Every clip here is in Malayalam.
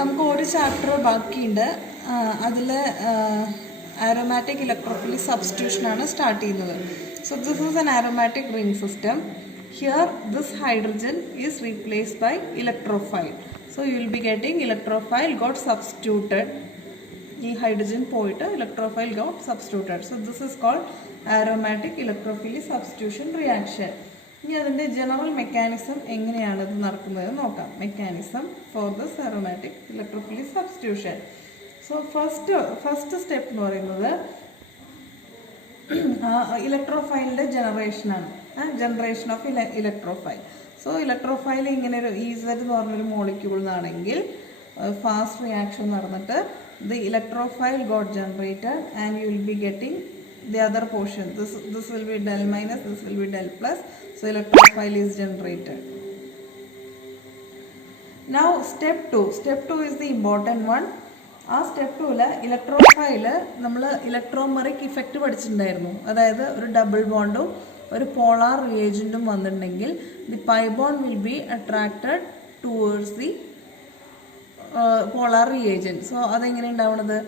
നമുക്ക് ഒരു ചാപ്റ്റർ ബാക്കിയുണ്ട്. അതിൽ aromatic electrophilic substitution ആണ് സ്റ്റാർട്ട് ചെയ്യുന്നത്. So this is an aromatic ring system. Here this hydrogen is replaced by electrophile. So you will be getting electrophile got substituted. The hydrogen poite electrophile got substituted. So this is called aromatic electrophilic substitution reaction. ഇനി അതിൻ്റെ ജനറൽ മെക്കാനിസം എങ്ങനെയാണ് ഇത് നടക്കുന്നത് നോക്കാം. Mechanism for this aromatic electrophilic substitution. So first step എന്ന് പറയുന്നത് ഇലക്ട്രോഫൈലിൻ്റെ ജനറേഷനാണ്. Generation of electrophile. So electrophile ഇങ്ങനെ ഒരു EZ എന്ന് പറഞ്ഞൊരു മോളിക്യൂൾ എന്നാണെങ്കിൽ ഫാസ്റ്റ് റിയാക്ഷൻ നടന്നിട്ട് the electrophile got generated and you will be getting the other portion. This will be del minus, this will be del plus. So electrophile is generated. Now step 2 is the important one. ആ സ്റ്റെപ്പ് 2ൽ ഇലക്ട്രോഫൈൽ നമ്മൾ ഇലക്ട്രോമെറിക് ഇഫക്റ്റ് പഠിച്ചിട്ടുണ്ടായിരുന്നു. അതായത് ഒരു ഡബിൾ ബോണ്ടും ഒരു പോളാർ റിയേജൻറ്റും വന്നിട്ടുണ്ടെങ്കിൽ the pi bond will B attracted towards the polar reagent. So അതെങ്ങനെ ഉണ്ടാവുന്നത്?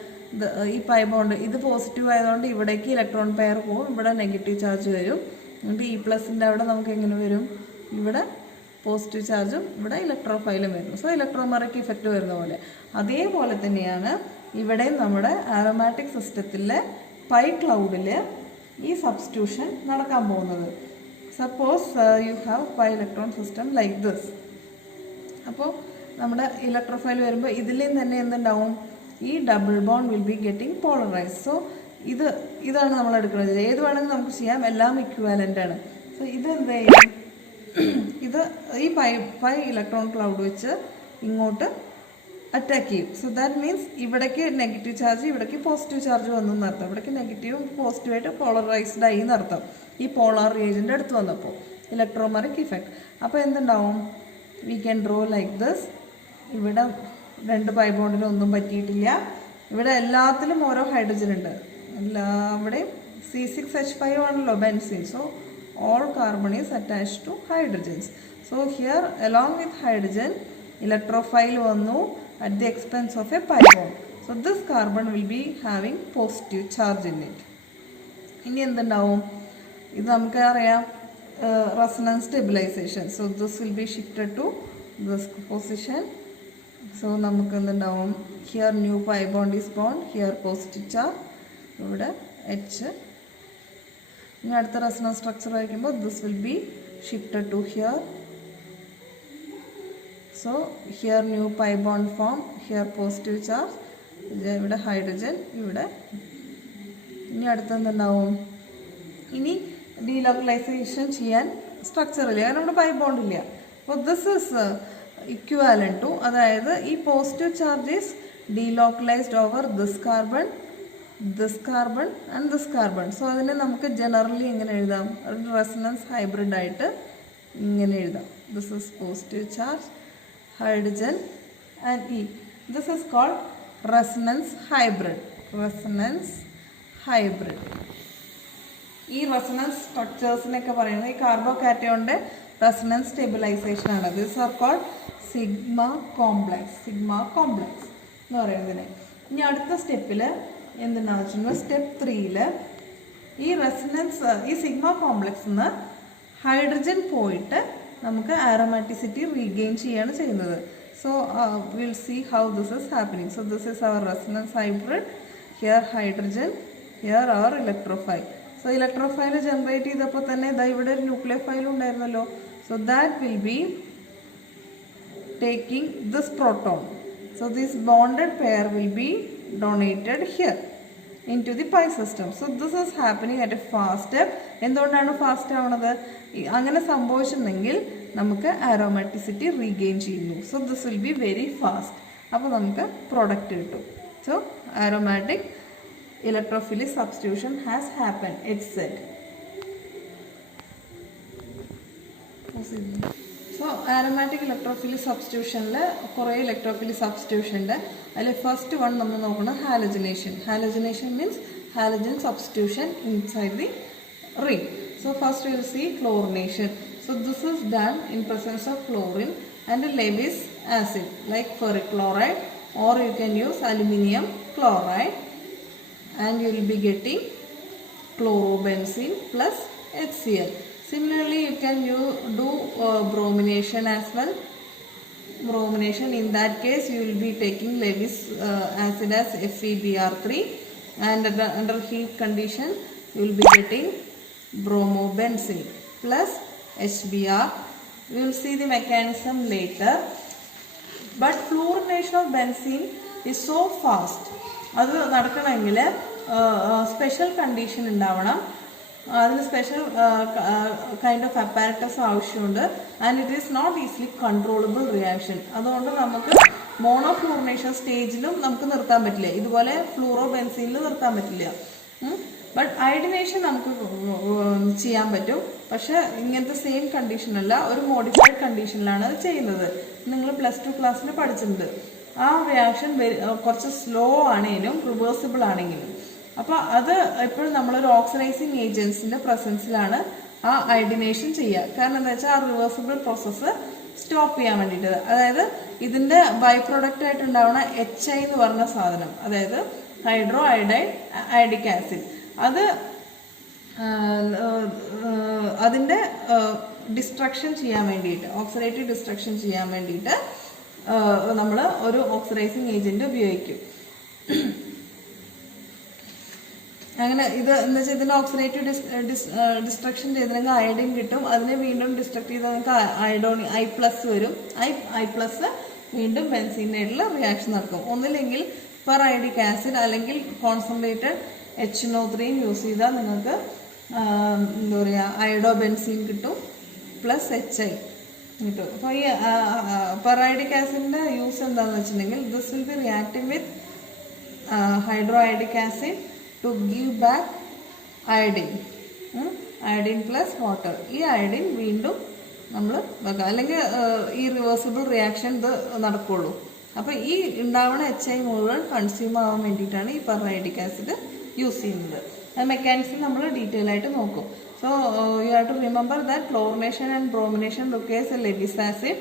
ഈ പൈ ബോണ്ട് ഇത് പോസിറ്റീവ് ആയതുകൊണ്ട് ഇവിടേക്ക് ഇലക്ട്രോൺ പെയർ പോകും, ഇവിടെ നെഗറ്റീവ് ചാർജ് വരും. എന്നിട്ട് ഈ പ്ലസിൻ്റെ അവിടെ നമുക്ക് എങ്ങനെ വരും? ഇവിടെ പോസിറ്റീവ് ചാർജും ഇവിടെ ഇലക്ട്രോഫൈലും വരും. സോ ഇലക്ട്രോമെറിക് ഇഫക്റ്റ് വരുന്ന പോലെ അതേപോലെ തന്നെയാണ് ഇവിടെ നമ്മുടെ ആരോമാറ്റിക് സിസ്റ്റത്തിലെ പൈ ക്ലൗഡിൽ ഈ സബ്സ്റ്റിറ്റ്യൂഷൻ നടക്കാൻ പോകുന്നത്. Suppose you have pi electron system like this. അപ്പോൾ നമ്മുടെ ഇലക്ട്രോഫൈൽ വരുമ്പോൾ ഇതിലേയും തന്നെ എന്തുണ്ടാവും? ഈ double bond will be getting polarise. So ഇതാണ് നമ്മൾ എടുക്കുന്നത്. ഏത് വേണമെങ്കിൽ നമുക്ക് ചെയ്യാം, എല്ലാം ഇക്വാലൻ്റ് ആണ്. സോ ഇത് എന്ത് ചെയ്യും? ഇത് ഈ പൈ ഇലക്ട്രോൺ ക്ലൗഡ് വെച്ച് ഇങ്ങോട്ട് അറ്റാക്ക് ചെയ്യും. സോ ദാറ്റ് മീൻസ് ഇവിടേക്ക് നെഗറ്റീവ് ചാർജ്, ഇവിടേക്ക് പോസിറ്റീവ് ചാർജ് വന്നു എന്നർത്ഥം. ഇവിടേക്ക് നെഗറ്റീവും പോസിറ്റീവായിട്ട് പോളറൈസ്ഡ് ആയി എന്നർത്ഥം. ഈ പോളാർ റിയേജൻ്റ് അടുത്ത് വന്നപ്പോൾ ഇലക്ട്രോമെറിക് ഇഫക്റ്റ്. അപ്പോൾ എന്തുണ്ടാവും? We can draw like this. ഇവിടെ രണ്ട് പൈ ബോണ്ടിനും ഒന്നും പറ്റിയിട്ടില്ല. ഇവിടെ എല്ലാത്തിലും ഓരോ ഹൈഡ്രജൻ ഉണ്ട്. എല്ലാവിടെയും C6H5 ആണല്ലോ benzene. So all carbon is attached to hydrogens. So here along with hydrogen electrophile vannu at the expense of a pi bond. So this carbon will be having positive charge in it. ഇനി എന്തുണ്ടാവും? ഇത് നമുക്ക് അറിയാം, resonance stabilization. So this will be shifted to this position. So നമുക്ക് എന്തുണ്ടാവും? Here new pi bond is bound, here positive charge, ഇവിടെ H. ഇനി അടുത്ത റെസൊണൻസ് സ്ട്രക്ചർ ആയിരിക്കുമ്പോൾ this will be shifted to here. So here new pi bond form, here positive charge, ഇവിടെ ഹൈഡ്രജൻ, ഇവിടെ. ഇനി അടുത്തെന്തുണ്ടാവും? ഇനി ഡീലോക്കലൈസേഷൻ ചെയ്യാൻ സ്ട്രക്ചറില്ല, കാരണം ഇവിടെ പൈ ബോണ്ട് ഇല്ല. അപ്പോൾ ദിസ് ഇസ് ഇക്വാലൻ്റ് ടു, അതായത് ഈ positive charge is delocalised over this carbon, this carbon and this carbon. So അതിനെ നമുക്ക് ജനറലി എങ്ങനെ എഴുതാം? ഒരു റെസൊണൻസ് ഹൈബ്രിഡ് ആയിട്ട് ഇങ്ങനെ എഴുതാം. This is positive charge, hydrogen and E. This is called resonance hybrid. Resonance hybrid. ഈ റെസൊണൻസ് സ്ട്രക്ചേഴ്സിനൊക്കെ പറയുന്നത് ഈ കാർബോകാറ്റയോണിൻ്റെ റെസൊണൻസ് സ്റ്റെബിലൈസേഷൻ ആണ്. This are called sigma complex. Sigma complex എന്ന് പറയുന്നതിന്. ഇനി അടുത്ത സ്റ്റെപ്പിൽ എന്തെന്നാണെന്ന് വെച്ചാൽ സ്റ്റെപ്പ് 3ൽ ഈ റെസൊണൻസ്, ഈ സിഗ്മ കോംപ്ലക്സിൽ നിന്ന് ഹൈഡ്രജൻ പോയിട്ട് നമുക്ക് ആരോമാറ്റിസിറ്റി റീഗെയിൻ ചെയ്യാണ് ചെയ്യുന്നത്. So will see how this is happening. So this is our resonance hybrid. Here hydrogen, here our electrophile. So electrophile generate ചെയ്തപ്പോൾ തന്നെ ഇതാ ഇവിടെ ഒരു ന്യൂക്ലിയർ ഫൈലും ഉണ്ടായിരുന്നല്ലോ. So that will be taking this proton. So this bonded pair will be donated here into the pi system. So this is happening at a fast step. എന്തുകൊണ്ടാണ് ഫാസ്റ്റ് ആവുന്നത്? അങ്ങനെ സംഭവിച്ചിട്ടുണ്ടെങ്കിൽ നമുക്ക് ആരോമാറ്റിസിറ്റി റീഗെയിൻ ചെയ്യുന്നു. So this will be very fast. അപ്പോൾ നമുക്ക് പ്രൊഡക്റ്റ് കിട്ടും. So aromatic electrophilic substitution has happen. It's set. So aromatic electrophilic സബ്സ്റ്റിറ്റ്യൂഷനിൽ കുറേ ഇലക്ട്രോഫിലിക് സബ്സ്റ്റിറ്റ്യൂഷൻ ഉണ്ട്. അതിൽ ഫസ്റ്റ് വൺ നമ്മൾ നോക്കുന്നത് halogenation. Halogenation means halogen substitution inside the ring. So first we will see chlorination. So this is done in presence of chlorine and Lewis acid like ferric chloride, or you can use aluminium chloride, and you will be getting chlorobenzene plus HCl. Similarly, you can do bromination as well. Bromination, in that case you will be taking Lewis acid as FeBr3, and under heat condition you will be getting bromobenzene plus HBr. We will see the mechanism later. But fluorination of benzene is so fast. അത് നടക്കണമെങ്കിൽ സ്പെഷ്യൽ കണ്ടീഷൻ ഉണ്ടാവണം. അതിന് സ്പെഷ്യൽ കൈൻഡ് ഓഫ് അപ്പാരറ്റസ് ആവശ്യമുണ്ട്. And it is not easily controllable reaction. അതുകൊണ്ട് നമുക്ക് മോണോഫ്ലൂറിനേഷൻ സ്റ്റേജിലും നമുക്ക് നിർത്താൻ പറ്റില്ല, ഇതുപോലെ ഫ്ലൂറോ ബെൻസീനിൽ നിർത്താൻ പറ്റില്ല. ബട്ട് അയഡിനേഷൻ നമുക്ക് ചെയ്യാൻ പറ്റും. പക്ഷെ ഇങ്ങനത്തെ സെയിം കണ്ടീഷനല്ല, ഒരു മോഡിഫൈഡ് കണ്ടീഷനിലാണ് അത് ചെയ്യുന്നത്. നിങ്ങൾ +2 ക്ലാസ്സിൽ പഠിച്ചിട്ടുണ്ട്. ആ റിയാക്ഷൻ കുറച്ച് സ്ലോ ആണെങ്കിലും റിവേഴ്സിബിൾ ആണെങ്കിലും. അപ്പോൾ അത് എപ്പോഴും നമ്മളൊരു ഓക്സിഡൈസിങ് ഏജൻസിന്റെ പ്രസൻസിലാണ് ആ അയഡിനേഷൻ ചെയ്യുക. കാരണം എന്താ വെച്ചാൽ ആ റിവേഴ്സിബിൾ പ്രോസസ്സ് സ്റ്റോപ്പ് ചെയ്യാൻ വേണ്ടിയിട്ട്. അതായത് ഇതിന്റെ ബൈ പ്രൊഡക്റ്റ് ആയിട്ട് ഉണ്ടാവുന്ന HI എന്ന് പറഞ്ഞ സാധനം, അതായത് ഹൈഡ്രോ അയഡൈഡ് അയഡിക് ആസിഡ്, അത് അതിന്റെ ഡിസ്ട്രക്ഷൻ ചെയ്യാൻ വേണ്ടിയിട്ട്, ഓക്സിഡേറ്റീവ് ഡിസ്ട്രക്ഷൻ ചെയ്യാൻ വേണ്ടിയിട്ട് നമ്മൾ ഒരു ഓക്സിഡൈസിങ് ഏജന്റ് ഉപയോഗിക്കും. അങ്ങനെ ഇത് എന്ന് വെച്ചാൽ ഇതിന്റെ ഓക്സിഡേറ്റീവ് ഡിസ്ട്രക്ഷൻ ചെയ്തില്ലെങ്കിൽ അയഡിൻ കിട്ടും. അതിനെ വീണ്ടും ഡിസ്ട്രക്ട് ചെയ്താൽ നിങ്ങൾക്ക് I+ വരും. I+ വീണ്ടും ബെൻസീനായിട്ടുള്ള റിയാക്ഷൻ നടക്കും. ഒന്നില്ലെങ്കിൽ പെർ അയഡിക് ആസിഡ് അല്ലെങ്കിൽ കോൺസെൻട്രേറ്റഡ് HNO3 യൂസ് ചെയ്താൽ നിങ്ങൾക്ക് എന്താ പറയുക അയഡോ ബെൻസീൻ കിട്ടും പ്ലസ് HI കിട്ടും. അപ്പോൾ ഈ പെർ അയഡിക് ആസിഡിന്റെ യൂസ് എന്താണെന്ന് വെച്ചിട്ടുണ്ടെങ്കിൽ this will be reacting with hydro iodic acid to give back iodine, iodine plus water. ഈ അയഡിൻ വീണ്ടും നമ്മൾ വെക്കുക, അല്ലെങ്കിൽ ഈ റിവേഴ്സിബിൾ റിയാക്ഷൻ ഇത് നടക്കുള്ളൂ. അപ്പോൾ ഈ ഉണ്ടാവുന്ന HI മുഴുവൻ കൺസ്യൂം ആവാൻ വേണ്ടിയിട്ടാണ് ഈ പെർഅയഡിക് ആസിഡ് യൂസ് ചെയ്യുന്നത്. ആ മെക്കാനിസം നമ്മൾ ഡീറ്റെയിൽ ആയിട്ട് നോക്കും. So you have to remember that chlorination and bromination requires a Lewis acid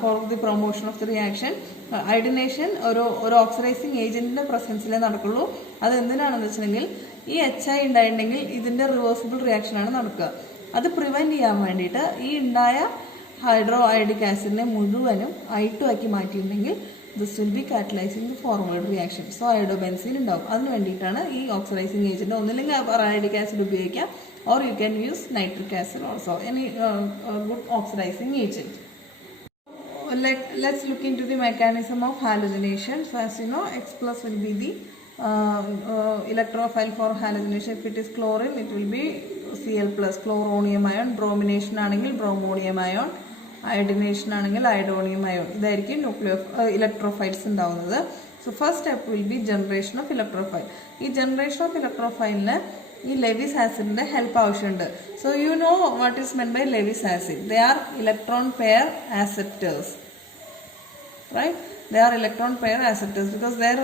for the promotion of the reaction. Iodination ഒരു ഓക്സിഡൈസിങ് ഏജന്റിന്റെ പ്രസൻസിലേ നടക്കുള്ളൂ. അത് എന്തിനാണെന്ന് വെച്ചിട്ടുണ്ടെങ്കിൽ ഈ HI ഉണ്ടായിട്ടുണ്ടെങ്കിൽ ഇതിന്റെ റിവേഴ്സിബിൾ റിയാക്ഷൻ ആണ് നടക്കുക. അത് പ്രിവെന്റ് ചെയ്യാൻ വേണ്ടിയിട്ട് ഈ ഉണ്ടായ ഹൈഡ്രോ അയഡിക് ആസിഡിനെ മുഴുവനും I2 ആക്കി മാറ്റിയിട്ടുണ്ടെങ്കിൽ this will be catalysing the forward reaction. So iodobenzene ഉണ്ടാവും. അതിന് വേണ്ടിയിട്ടാണ് ഈ ഓക്സിഡൈസിങ് ഏജന്റ്. ഒന്നില്ലെങ്കിൽ അയഡിക് ആസിഡ് ഉപയോഗിക്കാം, or you can use nitric acid also, any good oxidising agent. Let's look into the mechanism of halogenation. So as you know, X+ will be the electrophile for halogenation. If it is chlorine, it will be Cl+, chloronium ion. Bromination ആണെങ്കിൽ bromonium ion, iodination ആണെങ്കിൽ iodonium ion. ഇതായിരിക്കും electrophiles ഉണ്ടാവുന്നത്. So first step will be generation of electrophile. ഈ generation of electrophile ഈ ലെവിസ് ആസിഡിന്റെ ഹെൽപ്പ് ആവശ്യമുണ്ട്. So you know what is meant by Lewis acid. They are electron pair acceptors, right? They are electron pair acceptors because their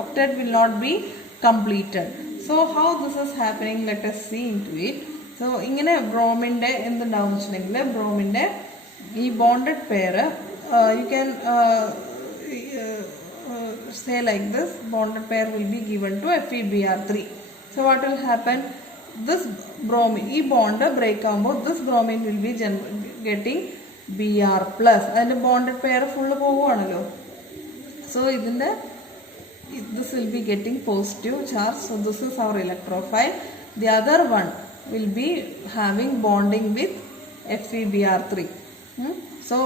octet will not be completed. So how this is happening, let us see into it. So ഇങ്ങനെ ബ്രോമിന്റെ എന്തുണ്ടാവും വെച്ചിട്ടുണ്ടെങ്കിൽ ബ്രോമിന്റെ ഈ bonded pair you can say like this, bonded pair will be given to FeBr3. So what will happen? This bromine, this bond break ആകുമ്പോൾ this bromine will be getting Br+. അതിന്റെ bonded pair full പോവുകയാണല്ലോ. So this will be getting positive charge. So this is our electrophile. The other one will be having bonding with FeBr3. So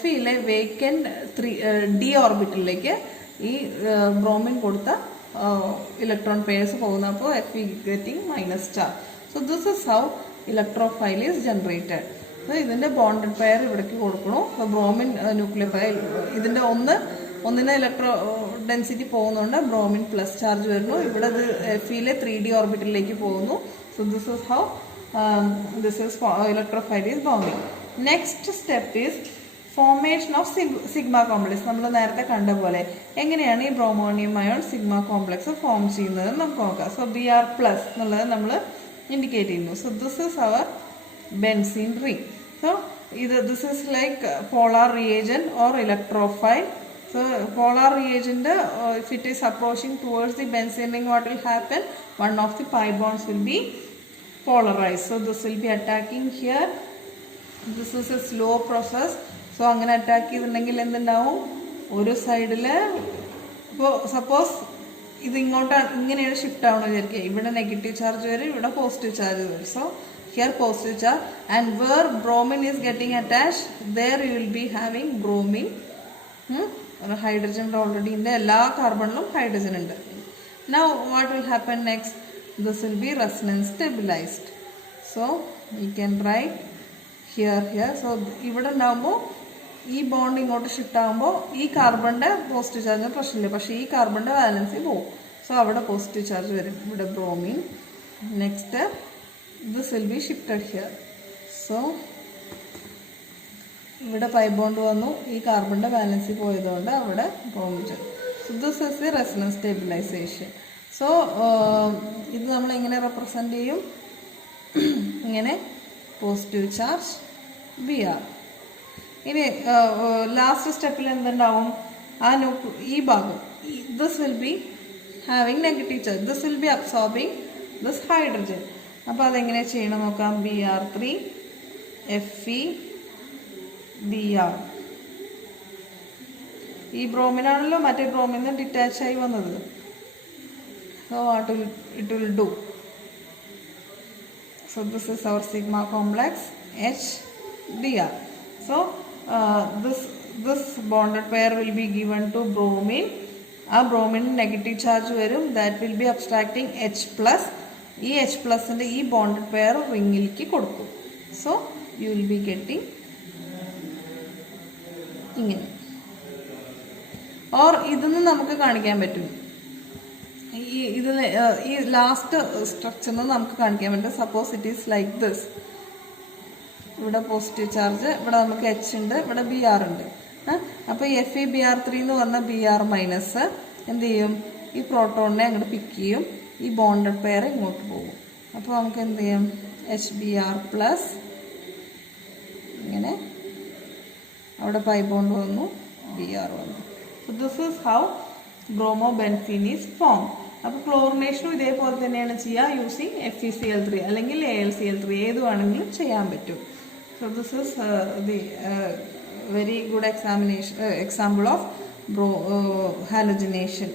Fe ലെ vacant d orbital ഈ bromine കൊടുത്ത electron pairs പോകുന്ന അപ്പോൾ Fe getting minus charge. So this is how electrophile is generated. So ഇതിന്റെ bonded pair ഇവിടേക്ക് കൊടുക്കണം. So bromine nucleophile ഇതിന്റെ ഒന്നിനെ ഇലക്ട്രോ ഡെൻസിറ്റി പോകുന്നുണ്ട്, ബ്രോമിൻ പ്ലസ് ചാർജ് വരുന്നു. ഇവിടെ ഇത് Feയിലെ 3d ഓർബിറ്റലിലേക്ക് പോകുന്നു. So this is how this is electrophile is forming. Next step is formation of sigma complex. നമ്മൾ നേരത്തെ കണ്ട പോലെ എങ്ങനെയാണ് ഈ bromonium ion sigma complex form ചെയ്യുന്നത് നമുക്ക് നോക്കാം. സോ Br+ എന്നുള്ളത് നമ്മൾ ഇൻഡിക്കേറ്റ് ചെയ്യുന്നു. So this is our benzene ring. So this is like polar reagent or electrophile. So polar reagent, if it is approaching towards the benzene ring, what will happen? One of the pi bonds will be polarized. So this will be attacking here. This is a slow process. So അങ്ങനെ അറ്റാക്ക് ചെയ്തിട്ടുണ്ടെങ്കിൽ എന്തുണ്ടാവും? ഒരു സൈഡിൽ ഇപ്പോൾ സപ്പോസ് ഇത് ഇങ്ങോട്ടാണ്, ഇങ്ങനെയാണ് ഷിഫ്റ്റ് ആവണമെന്ന് വിചാരിക്കുക. ഇവിടെ നെഗറ്റീവ് ചാർജ് വരും, ഇവിടെ പോസിറ്റീവ് ചാർജ് വരും. So here positive charge, and where bromine is getting attached, there you will be having bromine. Hydrogen already in the എല്ലാ കാർബണിലും ഹൈഡ്രജൻ ഉണ്ട്. Now what will happen next? This will be resonance stabilized. So you can write here. So ഇവിടെ ഉണ്ടാകുമ്പോൾ ഈ ബോണ്ട് ഇങ്ങോട്ട് ഷിഫ്റ്റ് ആകുമ്പോൾ ഈ കാർബണിൻ്റെ പോസിറ്റീവ് ചാർജിന് പ്രശ്നമില്ല, പക്ഷേ ഈ കാർബണിൻ്റെ വാലൻസി പോകും. സോ അവിടെ പോസിറ്റീവ് ചാർജ് വരും, ഇവിടെ bromine. Next this will be shifted here. So ഇവിടെ പൈ ബോണ്ട് വന്നു, ഈ കാർബണിൻ്റെ ബാലൻസ് പോയതുകൊണ്ട് അവിടെ bromine. So this is the resonance stabilization. So ഇത് നമ്മൾ എങ്ങനെ റെപ്രസെൻ്റ് ചെയ്യും? ഇങ്ങനെ പോസിറ്റീവ് ചാർജ് Br. ഇനി ലാസ്റ്റ് സ്റ്റെപ്പിൽ എന്തുണ്ടാവും? ഈ ഭാഗം, this will be having negative charge. This will be absorbing this hydrogen. അപ്പോൾ അതെങ്ങനെ ചെയ്യണം നോക്കാം. Br3 Fe Br. ഈ ബ്രോമിനാണല്ലോ മറ്റേ ബ്രോമിൽ നിന്ന് ഡിറ്റാച്ച് ആയി വന്നത്. So what it will do? So this is our sigma complex HBr. So this bonded pair will be given to bromine. ആ ബ്രോമിന് നെഗറ്റീവ് ചാർജ് വരും. That will be abstracting H+. ഈ H+ൻ്റെ ഈ ബോണ്ടഡ് പെയർ റിങ്ങിലേക്ക് കൊടുക്കും. So you will be getting ഇങ്ങനെ. ഓർ ഇതൊന്നും നമുക്ക് കാണിക്കാൻ പറ്റും. ഈ ലാസ്റ്റ് സ്ട്രക്ചറിന് നമുക്ക് കാണിക്കാൻ പറ്റും. Suppose it is like this. ഇവിടെ പോസിറ്റീവ് ചാർജ്, ഇവിടെ നമുക്ക് H ഉണ്ട്, ഇവിടെ Br ഉണ്ട്. അപ്പോൾ FeBr3 എന്ന് പറഞ്ഞാൽ Br- എന്ത് ചെയ്യും? ഈ പ്രോട്ടോണിനെ അങ്ങോട്ട് പിക്ക് ചെയ്യും, ഈ ബോണ്ടഡ് പെയർ ഇങ്ങോട്ട് പോകും. അപ്പോൾ നമുക്ക് എന്ത് ചെയ്യും? HBr+ ഇങ്ങനെ, അവിടെ പൈ ബോണ്ട് വന്നു, Br വന്നു. So this is how bromobenzene is form. അപ്പോൾ ക്ലോറിനേഷനും ഇതേപോലെ തന്നെയാണ് ചെയ്യുക, യൂസിങ് FeCl3 അല്ലെങ്കിൽ AlCl3, ഏത് വേണമെങ്കിലും ചെയ്യാൻ പറ്റും. So this is the very good example of halogenation.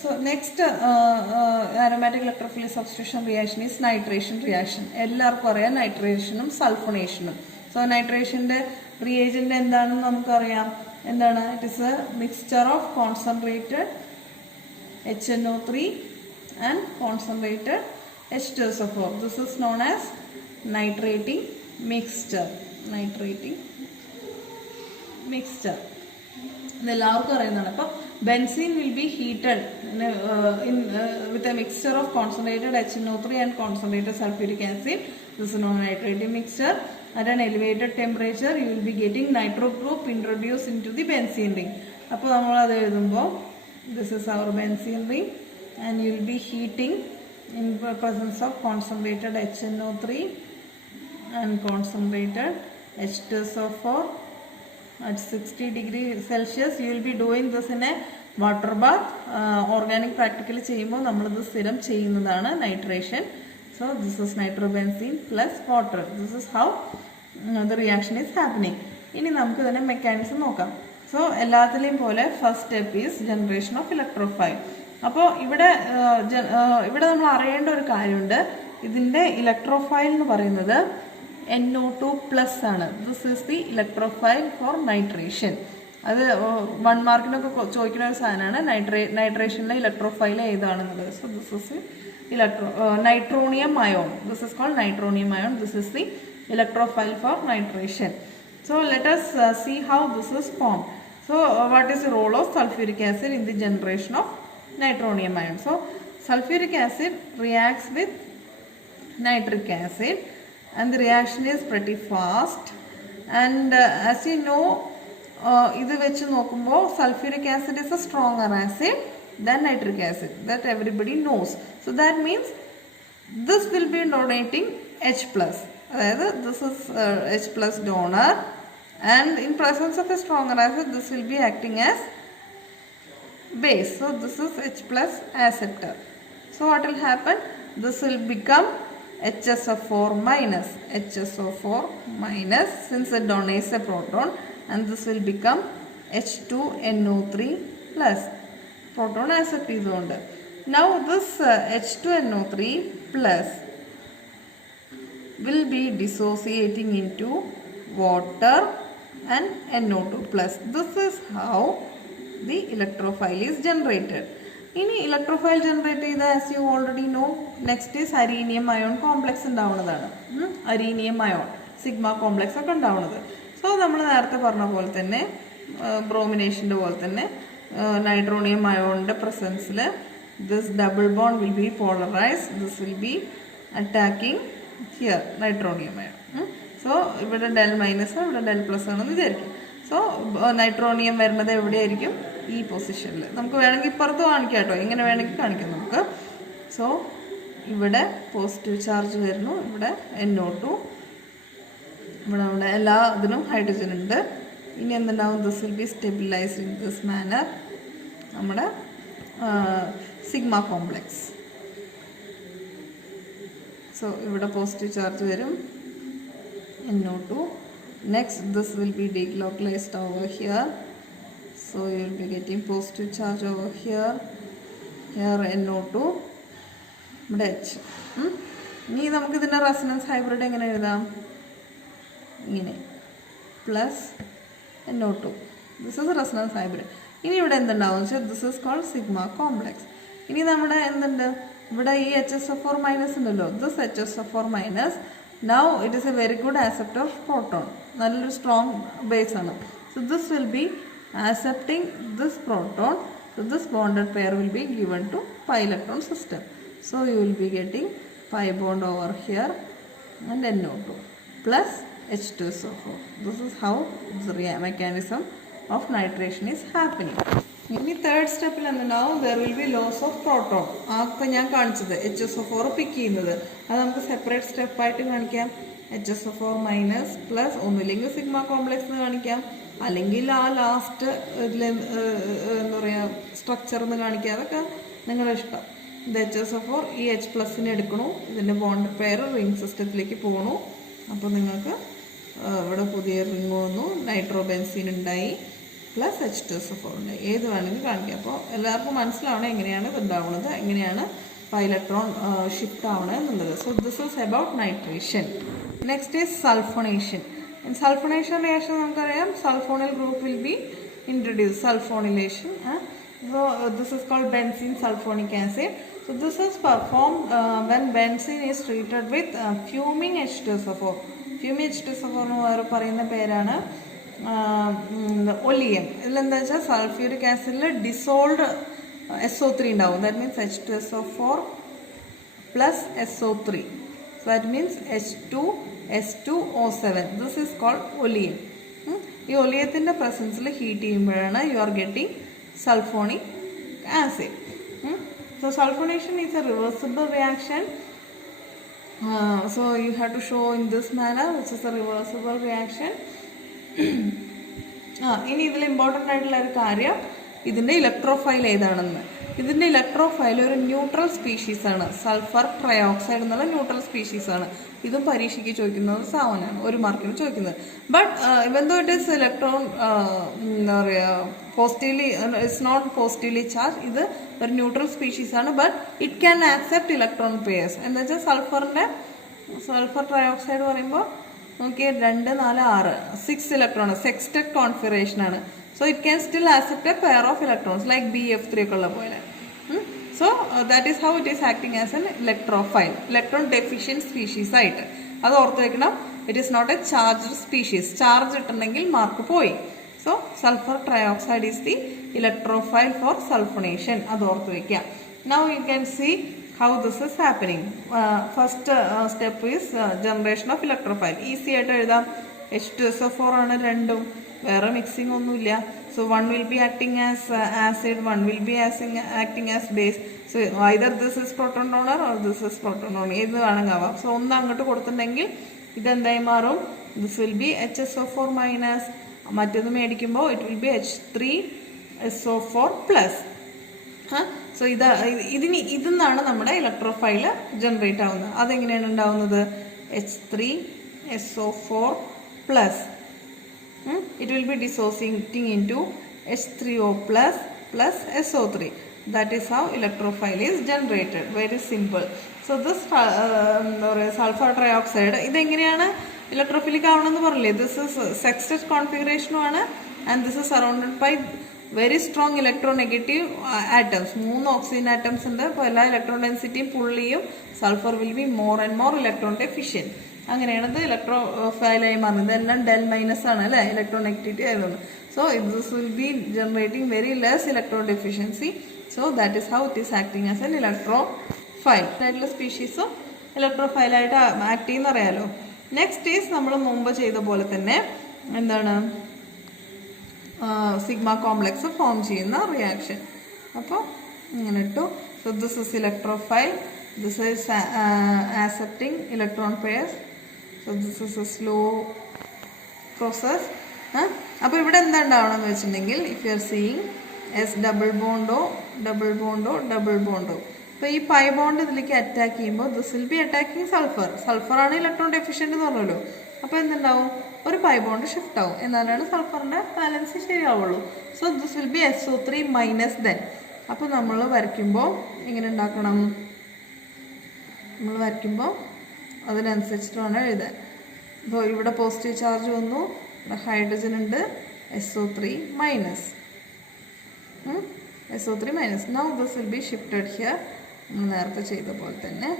So next aromatic electrophilic substitution reaction is nitration reaction. എല്ലാവർക്കും അറിയാം നൈട്രേഷനും സൾഫോണേഷനും. സോ നൈട്രേഷൻ്റെ റിയേജൻ്റ് എന്താണെന്ന് നമുക്കറിയാം. എന്താണ്? It is A mixture of concentrated HNO3 and concentrated H2SO4. This is known as nitrating mixture. ഇതെല്ലാവർക്കും അറിയുന്നതാണ്. അപ്പോൾ benzene will be heated with a mixture of concentrated HNO3 and concentrated sulfuric acid. This is known as nitrating mixture. At an elevated temperature you will be getting nitro group introduced into the benzene ring. അപ്പോൾ നമ്മൾ അത് എഴുതുമ്പോൾ this is our benzene ring and you will be heating in the presence of concentrated HNO3 and concentrated H2SO4 at 60 degrees Celsius. You will be doing this in a water bath. Organic practically ചെയ്യുമ്പോൾ നമ്മളിത് സ്ഥിരം ചെയ്യുന്നതാണ് nitration. So this is nitrobenzene plus water. This is how the reaction is happening. ഇനി നമുക്ക് ഇതിൻ്റെ മെക്കാനിസം നോക്കാം. സോ എല്ലാത്തിലെയും പോലെ first step is generation of electrophile. അപ്പോൾ ഇവിടെ നമ്മൾ അറിയേണ്ട ഒരു കാര്യമുണ്ട്. ഇതിൻ്റെ ഇലക്ട്രോഫൈൽ എന്ന് പറയുന്നത് NO2+ ആണ്. This is the electrophile for nitration. അത് 1 മാർക്കിനൊക്കെ ചോദിക്കുന്ന ഒരു സാധനമാണ്. നൈട്രേഷനിലെ ഇലക്ട്രോഫൈൽ ഏതാണെന്നുള്ളത്. So this is nitronium ion. This is called nitronium ion. This is the electrophile for nitration. So let us see how this is formed. So what is the role of sulfuric acid in the generation of nitronium ion? So sulfuric acid reacts with nitric acid and the reaction is pretty fast. And as you know, ഇത് വെച്ച് നോക്കുമ്പോൾ sulfuric acid is a stronger acid than nitric acid. That everybody knows. So that means this will be donating H+. അതായത് this is H plus donor, and in presence of a stronger acid this will be acting as base. So this is H plus acceptor. So what will happen? This will become HSO4 minus, HSO4 minus, since it donates a proton, and this will become H2NO3 plus. Proton accept is on. Now this H2NO3 plus will be dissociating into water and NO2 plus. This is how the electrophile is generated. ഇനി ഇലക്ട്രോഫൈൽ ജനറേറ്റ് ചെയ്ത as you already know, next is arenium ion complex ഉണ്ടാവുന്നതാണ്. അരീനിയം അയോൺ സിഗ്മ കോംപ്ലക്സ് ഒക്കെ ഉണ്ടാവുന്നത്. സോ നമ്മൾ നേരത്തെ പറഞ്ഞ പോലെ തന്നെ ബ്രോമിനേഷൻ്റെ പോലെ തന്നെ നൈട്രോണിയം അയോണിൻ്റെ പ്രസൻസിൽ this double bond will be polarised, this will be attacking here nitronium ion. So ഇവിടെ ഡെൽ മൈനസ് ഇവിടെ ഡെൽ പ്ലസ് ആണെന്ന് വിചാരിക്കും. സോ നൈട്രോണിയം വരുന്നത് എവിടെയായിരിക്കും? ഈ പൊസിഷനിൽ. നമുക്ക് വേണമെങ്കിൽ ഇപ്പുറത്ത് കാണിക്കാം കേട്ടോ, എങ്ങനെ വേണമെങ്കിൽ കാണിക്കാം നമുക്ക്. സോ ഇവിടെ പോസിറ്റീവ് ചാർജ് വരുന്നു, ഇവിടെ NO2, ഇവിടെ എല്ലാ ഇതിനും ഹൈഡ്രജൻ ഉണ്ട്. ഇനി എന്തുണ്ടാവും? This will B stabilised in this manor, നമ്മുടെ സിഗ്മ കോംപ്ലക്സ്. സോ ഇവിടെ പോസിറ്റീവ് ചാർജ് വരും, NO2. Next this will be delocalized over here, so you will be getting positive charge over here, here NO2, ഇവിടെ H. ഇനി നമുക്ക് ഇതിൻ്റെ റെസൊണൻസ് ഹൈബ്രിഡ് എങ്ങനെ എഴുതാം? ഇങ്ങനെ plus NO2, this is resonance hybrid. ഇനി ഇവിടെ എന്തുണ്ടാവും വെച്ചാൽ this is called sigma complex. ഇനി നമ്മുടെ എന്തുണ്ട്? ഇവിടെ ഈ HSO4 മൈനസ് ഉണ്ടല്ലോ, this HSO4 minus. Now it is a very good acceptor of proton. നല്ലൊരു സ്ട്രോങ് ബേസ് ആണ്. So this will be accepting this proton. So this bonded pair will be given to pi electron system. So you will be getting pi bond over here and NO2 plus H2SO4. This is how the mechanism of nitration is happening. ഇനി തേർഡ് സ്റ്റെപ്പിൽ എന്തുണ്ടാവും? There will be loss of proton. അപ്പം ഞാൻ കാണിച്ചത് HSO4 പിക്ക് ചെയ്യുന്നത്, അത് നമുക്ക് സെപ്പറേറ്റ് സ്റ്റെപ്പായിട്ട് കാണിക്കാം. HSO4 മൈനസ് പ്ലസ്, ഒന്നുമില്ലെങ്കിൽ സിഗ്മ കോംപ്ലക്സ് എന്ന് കാണിക്കാം, അല്ലെങ്കിൽ ആ ലാസ്റ്റ് ഇതിൽ എന്താ പറയുക സ്ട്രക്ചർ എന്ന് കാണിക്കാം. അതൊക്കെ നിങ്ങളുടെ ഇഷ്ടം. ഇത് HSO4 ഈ H പ്ലസിനെ എടുക്കണു, ഇതിൻ്റെ ബോണ്ട് പെയർ റിംഗ് സിസ്റ്റത്തിലേക്ക് പോകണു. അപ്പോൾ നിങ്ങൾക്ക് ഇവിടെ പുതിയ റിംഗ് വന്നു, നൈട്രോബെൻസീൻ ഉണ്ടായി, പ്ലസ് H2SO4 ഉണ്ട്. ഏത് വേണമെങ്കിൽ കാണിക്കാം. അപ്പോൾ എല്ലാവർക്കും മനസ്സിലാവണം എങ്ങനെയാണ് ഇത് ഉണ്ടാവുന്നത്, എങ്ങനെയാണ് ഇലക്ട്രോൺ ഷിഫ്റ്റ് ആവണത് എന്നുള്ളത്. So this is about nitration. Next is sulphonation. In sulphonation reaction നമുക്കറിയാം sulphonyl group will be introduce, sulphonylation. So this is called benzene sulfonic acid. So this is performed when benzene is treated with fuming H2SO4. Fuming H2SO4 എന്ന് പറയുന്ന പേരാണ് ഒലിയം. ഇതിലെന്താ വെച്ചാൽ സൾഫ്യൂരിക് ആസിഡിൽ ഡിസോൾഡ് SO3 ഉണ്ടാവും. That means H2SO4 plus SO3. So that means H2S2O7. This is called oleum. ഈ ഒലിയത്തിൻ്റെ പ്രസൻസിൽ ഹീറ്റ് ചെയ്യുമ്പോഴാണ് you are getting sulfonic acid. So sulfonation is a reversible reaction. So you have to show in this manner, which is a reversible reaction. ഇനി ഇതിൽ ഇമ്പോർട്ടൻ്റ് ആയിട്ടുള്ള ഒരു കാര്യം ഇതിൻ്റെ ഇലക്ട്രോഫൈൽ ഏതാണെന്ന്. ഇതിൻ്റെ ഇലക്ട്രോഫൈൽ ഒരു ന്യൂട്രൽ സ്പീഷീസാണ്, സൾഫർ ട്രയോക്സൈഡ് എന്നുള്ള ന്യൂട്രൽ സ്പീഷീസാണ്. ഇതും പരീക്ഷയ്ക്ക് ചോദിക്കുന്നത് സാവനാണ്, ഒരു മാർക്കിന് ചോദിക്കുന്നത്. ബട്ട് ഇവൻ ദോ ഇറ്റ് ഈസ് ഇലക്ട്രോൺ എന്താ പറയുക positively, it's not positively charge. ഇത് ഒരു ന്യൂട്രൽ സ്പീഷീസാണ്, but it can accept electron pairs. എന്താ വെച്ചാൽ സൾഫർ ട്രയോക്സൈഡ് പറയുമ്പോൾ നോക്കിയാൽ 2, 4, 6 6 ഇലക്ട്രോൺ, സെക്സ്റ്റഡ് കോൺഫിഗറേഷൻ ആണ്. So it can still accept a pair of electrons like BF3 ഒക്കെ ഉള്ള പോലെ. So that is how it is acting as an electrophile, electron deficient species ആയിട്ട്. അത് ഓർത്ത് വെക്കണം. It is not a charged species. Charge ഇട്ടുണ്ടെങ്കിൽ മാർക്ക് പോയി. സോ sulphur trioxide is the electrophile for sulphonation. അത് ഓർത്ത് വയ്ക്കാം. Now you can see how this is happening. First step is generation of electrophile. Easy ആയിട്ട് എഴുതാം. H2SO4 ആണ് രണ്ടും, വേറെ മിക്സിംഗ് ഒന്നുമില്ല. So one will be acting as acid, one will be acting as base. So either this is proton donor or this is proton donor, ഏത് വേണമെങ്കിൽ ആവാം. സോ ഒന്ന് അങ്ങോട്ട് കൊടുത്തിട്ടുണ്ടെങ്കിൽ ഇതെന്തായി മാറും? This will B HSO4 minus, മറ്റൊന്ന് മേടിക്കുമ്പോൾ it will be H3SO4 plus. So ഇതിന്നാണ് നമ്മുടെ ഇലക്ട്രോഫൈൽ ജനറേറ്റ് ആവുന്നത്. അതെങ്ങനെയാണ് ഉണ്ടാവുന്നത്? H3SO4 plus. It will be dissociating into H3O plus plus SO3. That is how electrophile is generated. Very simple. So this sulfur trioxide ഇതെങ്ങനെയാണ് ഇലക്ട്രോഫിലിക് ആവണമെന്ന് പറഞ്ഞില്ലേ? ദിസ് ഇസ് സെക്സ്റ്റഡ് കോൺഫിഗറേഷനും ആണ്, and this is surrounded by very strong electronegative atoms. 3 oxygen atoms ഉണ്ട്. അപ്പോൾ എല്ലാ ഇലക്ട്രോൺ ഡെൻസിറ്റിയും പുള്ളിയും sulphur will be more and more electron deficient. അങ്ങനെയാണ് ഇത് ഇലക്ട്രോഫൈലായി മാറുന്നത്. ഇതെല്ലാം ഡെൽ മൈനസ് ആണ് അല്ലേ, ഇലക്ട്രോനെഗറ്റിവിറ്റി ആയതുകൊണ്ട്. So this will B generating very less electron deficiency. So that is how it is acting as an electrophile. ആയിട്ടുള്ള സ്പീഷീസും ഇലക്ട്രോഫൈലായിട്ട് ആക്ട് ചെയ്യുന്ന അറിയാലോ. നെക്സ്റ്റ് ഈസ് നമ്മൾ മുമ്പ് ചെയ്ത പോലെ തന്നെ എന്താണ്, സിഗ്മ കോംപ്ലക്സ് ഫോം ചെയ്യുന്ന റിയാക്ഷൻ. അപ്പോൾ ഇങ്ങനെ ഇട്ടു. So this is electrophile, this is accepting electron pairs. So this is a slow process. അപ്പോൾ ഇവിടെ എന്താ ഉണ്ടാവണമെന്ന് വെച്ചിട്ടുണ്ടെങ്കിൽ, if you are seeing S double ബോണ്ടോ ഡബിൾ ബോണ്ടോ ഡബിൾ ബോണ്ടോ. അപ്പോൾ ഈ പൈ ബോണ്ട് ഇതിലേക്ക് അറ്റാക്ക് ചെയ്യുമ്പോൾ this will be attacking sulphur. സൾഫറാണ് ഇലക്ട്രോൺ ഡെഫിഷ്യൻ്റ് എന്ന് പറഞ്ഞല്ലോ. അപ്പോൾ എന്തുണ്ടാവും? ഒരു പൈ ബോണ്ട് ഷിഫ്റ്റ് ആവും, എന്നാലാണ് സൾഫറിൻ്റെ ബാലൻസ് ശരിയാവുള്ളൂ. So this will be SO3 minus then. അപ്പോൾ നമ്മൾ വരയ്ക്കുമ്പോൾ എങ്ങനെ ഉണ്ടാക്കണം? നമ്മൾ വരയ്ക്കുമ്പോൾ അതിനനുസരിച്ചിട്ട് വേണം എഴുതാൻ. അപ്പോൾ ഇവിടെ പോസിറ്റീവ് ചാർജ് വന്നു, ഇവിടെ ഹൈഡ്രജൻ ഉണ്ട്, SO3 minus. SO3 minus. Now this will be shifted here. നമ്മൾ നേരത്തെ ചെയ്ത പോലെ തന്നെ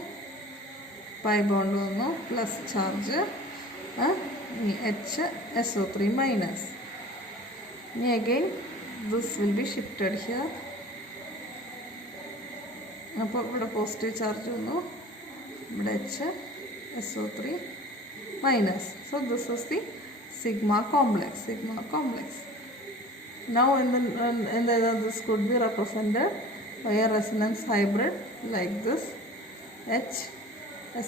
പൈ ബോണ്ട് വന്നു, പ്ലസ് ചാർജ്, SO3 മൈനസ്. ഇനി again this will be shifted here. അപ്പോൾ ഇവിടെ പോസിറ്റീവ് ചാർജ് വന്നു, ഇവിടെ SO3 minus. So this is the sigma complex. Now in the this could be represented by a resonance hybrid like this,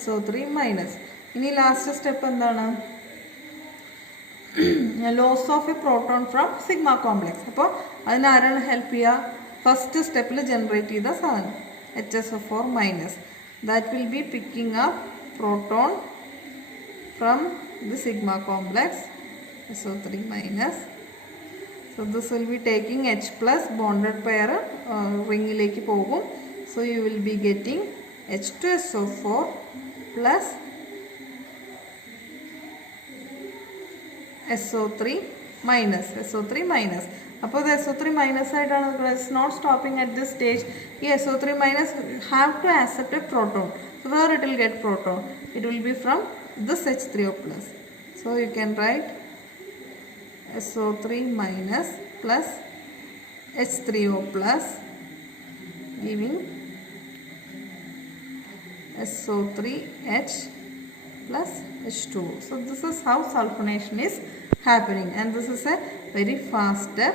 SO3 minus. ഇനി ലാസ്റ്റ് സ്റ്റെപ്പ് എന്താണ്? Loss of a proton from sigma complex. അപ്പോൾ അതിനാരാണ് ഹെൽപ്പ് ചെയ്യുക? ഫസ്റ്റ് സ്റ്റെപ്പിൽ ജനറേറ്റ് ചെയ്ത സാധനം HSO4 minus. That will be picking up proton from the sigma complex, SO3 minus. So this will be taking H plus bonded pair ringilekku pogum. So you will be getting H2SO4 plus SO3 minus. അപ്പോൾ ഇത് SO3 മൈനസ് ആയിട്ടാണ്. It's not stopping at this stage. ഈ SO3 minus have to accept a proton. So where it will get proton? It will be from this H3O plus. So you can write SO3 minus plus H3O plus giving SO3H plus H2O. So this is how sulfonation is happening, and this is a very fast step.